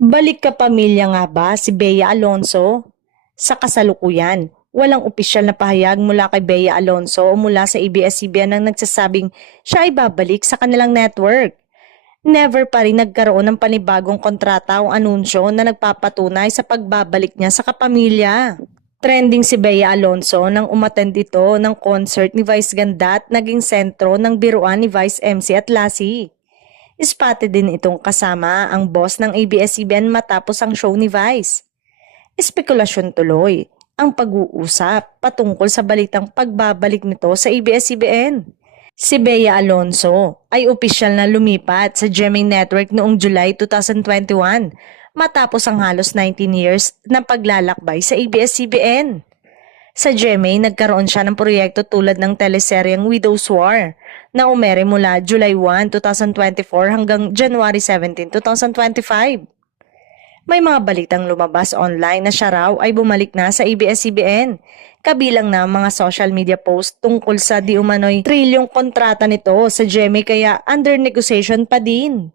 Balik kapamilya nga ba si Bea Alonso? Sa kasalukuyan, walang opisyal na pahayag mula kay Bea Alonso o mula sa ABS-CBN ang nagsasabing siya ay babalik sa kanilang network. Never pa rin nagkaroon ng panibagong kontrata o anunsyo na nagpapatunay sa pagbabalik niya sa kapamilya. Trending si Bea Alonso nang umattend ito ng concert ni Vice Ganda at naging sentro ng biruan ni Vice MC at Lassie. Spotted din itong kasama ang boss ng ABS-CBN matapos ang show ni Vice. Espekulasyon tuloy ang pag-uusap patungkol sa balitang pagbabalik nito sa ABS-CBN. Si Bea Alonso ay opisyal na lumipat sa GMA Network noong July 2021 matapos ang halos 19 years na paglalakbay sa ABS-CBN. Sa GMA, nagkaroon siya ng proyekto tulad ng teleseryeng Widow's War na umere mula July 1, 2024 hanggang January 17, 2025. May mga balitang lumabas online na siya raw ay bumalik na sa ABS-CBN, kabilang na mga social media post tungkol sa di umano'y trilyong kontrata nito sa GMA kaya under negotiation pa din.